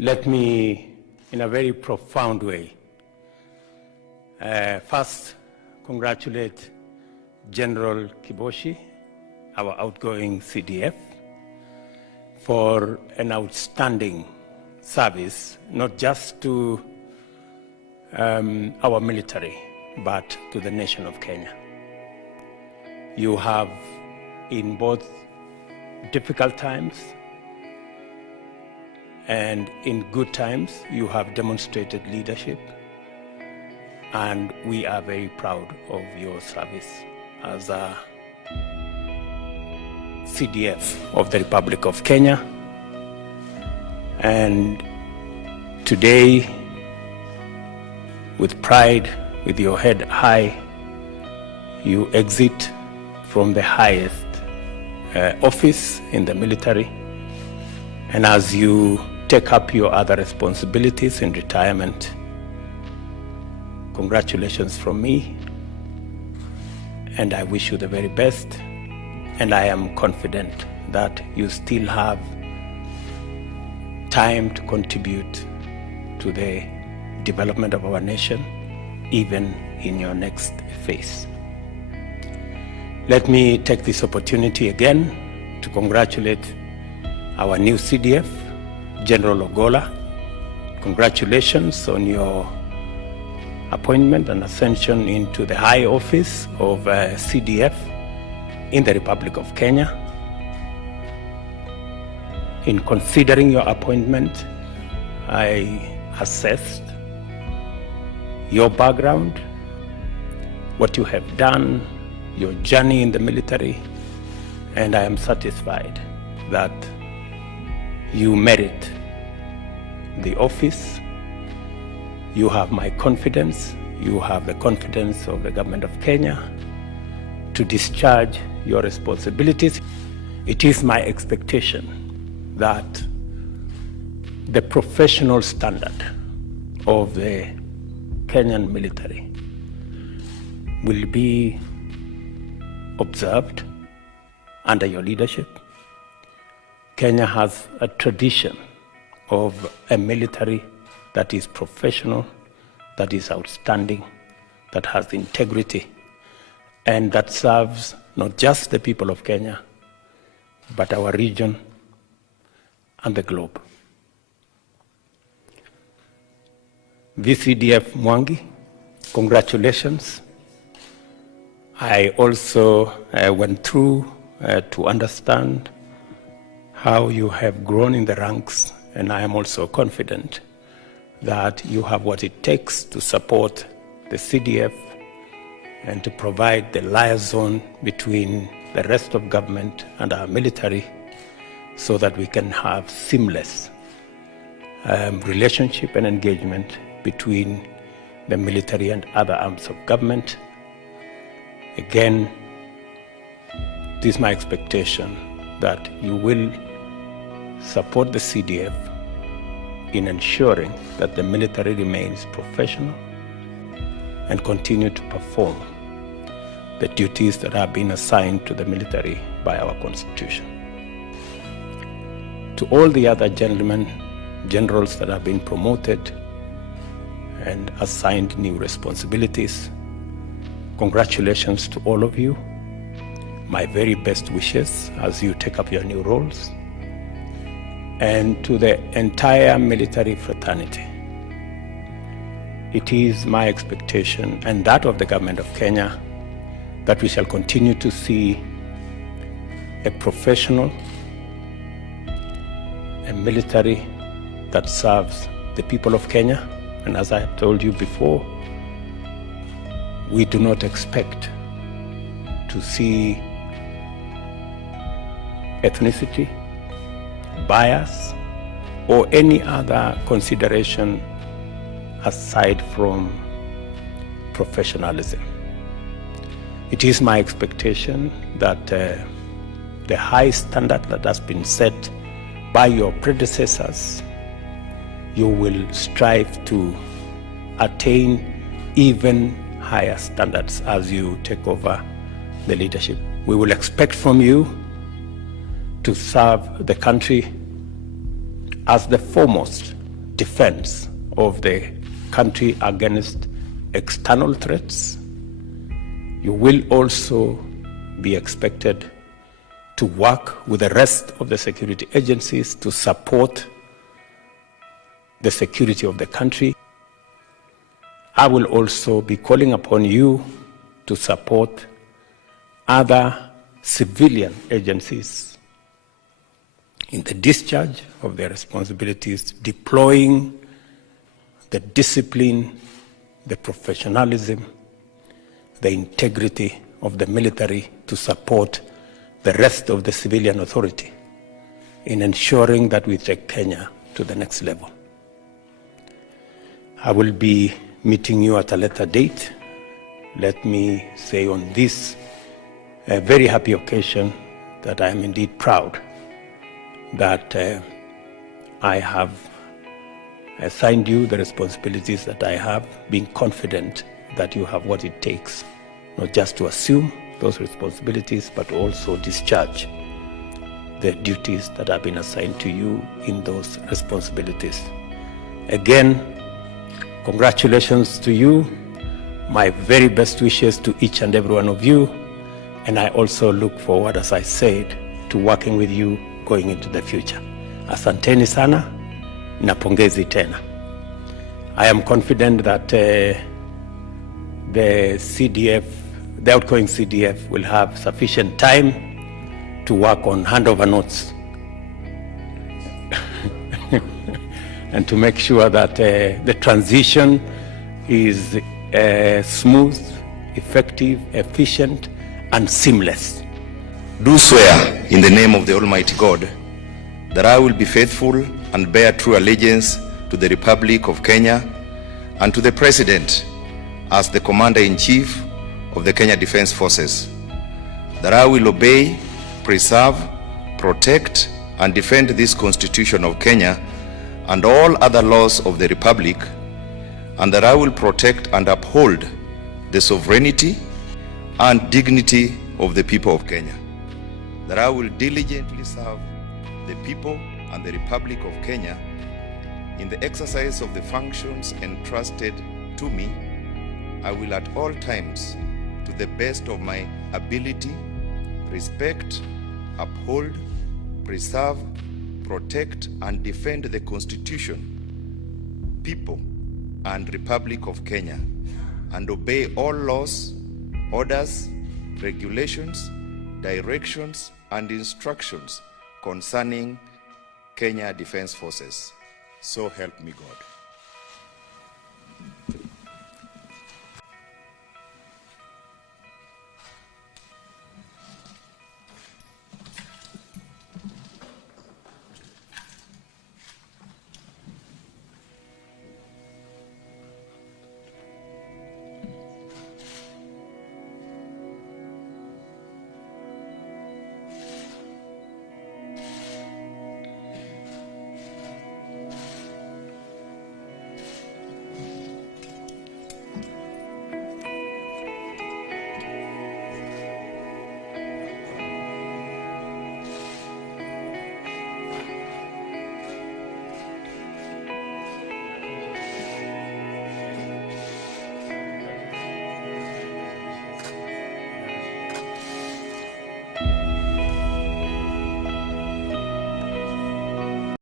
Let me, in a very profound way, first congratulate General Kiboshi, our outgoing CDF, for an outstanding service, not just to our military, but to the nation of Kenya. You have, in both difficult times and in good times, you have demonstrated leadership, and we are very proud of your service as a CDF of the Republic of Kenya. And today, with pride, with your head high, you exit from the highest office in the military, and as you take up your other responsibilities in retirement, congratulations from me, and I wish you the very best. And I am confident that you still have time to contribute to the development of our nation, even in your next phase. Let me take this opportunity again to congratulate our new CDF, General Ogolla. Congratulations on your appointment and ascension into the high office of CDF in the Republic of Kenya. In considering your appointment, I assessed your background, what you have done, your journey in the military, and I am satisfied that you merit the office. You have my confidence, you have the confidence of the government of Kenya to discharge your responsibilities. It is my expectation that the professional standard of the Kenyan military will be observed under your leadership. Kenya has a tradition of a military that is professional, that is outstanding, that has integrity, and that serves not just the people of Kenya, but our region and the globe. VCDF Mwangi, congratulations. I also went through to understand how you have grown in the ranks, and I am also confident that you have what it takes to support the CDF and to provide the liaison between the rest of government and our military so that we can have seamless relationship and engagement between the military and other arms of government. Again, it is my expectation that you will support the CDF in ensuring that the military remains professional and continue to perform the duties that have been assigned to the military by our Constitution. To all the other generals that have been promoted and assigned new responsibilities, congratulations to all of you. My very best wishes as you take up your new roles. And to the entire military fraternity, it is my expectation and that of the government of Kenya that we shall continue to see a professional, a military that serves the people of Kenya. And as I have told you before, we do not expect to see ethnicity, bias, or any other consideration aside from professionalism. It is my expectation that the high standard that has been set by your predecessors, you will strive to attain even higher standards as you take over the leadership. We will expect from you to serve the country as the foremost defense of the country against external threats. You will also be expected to work with the rest of the security agencies to support the security of the country. I will also be calling upon you to support other civilian agencies in the discharge of their responsibilities, deploying the discipline, the professionalism, the integrity of the military to support the rest of the civilian authority in ensuring that we take Kenya to the next level. I will be meeting you at a later date. Let me say on this a very happy occasion that I am indeed proud that I have assigned you the responsibilities that I have, being confident that you have what it takes, not just to assume those responsibilities, but also discharge the duties that have been assigned to you in those responsibilities. Again, congratulations to you. My very best wishes to each and every one of you. And I also look forward, as I said, to working with you going into the future. Asanteni sana, na pongezi tena. I am confident that the CDF, the outgoing CDF, will have sufficient time to work on handover notes and to make sure that the transition is smooth, effective, efficient, and seamless. Do swear in the name of the Almighty God that I will be faithful and bear true allegiance to the Republic of Kenya and to the President as the Commander-in-Chief of the Kenya Defense Forces, that I will obey, preserve, protect, and defend this Constitution of Kenya and all other laws of the Republic, and that I will protect and uphold the sovereignty and dignity of the people of Kenya, that I will diligently serve the people and the Republic of Kenya in the exercise of the functions entrusted to me. I will at all times, to the best of my ability, respect, uphold, preserve, protect, and defend the Constitution, people, and Republic of Kenya, and obey all laws, orders, regulations, directions, and instructions concerning Kenya Defense Forces. So help me God.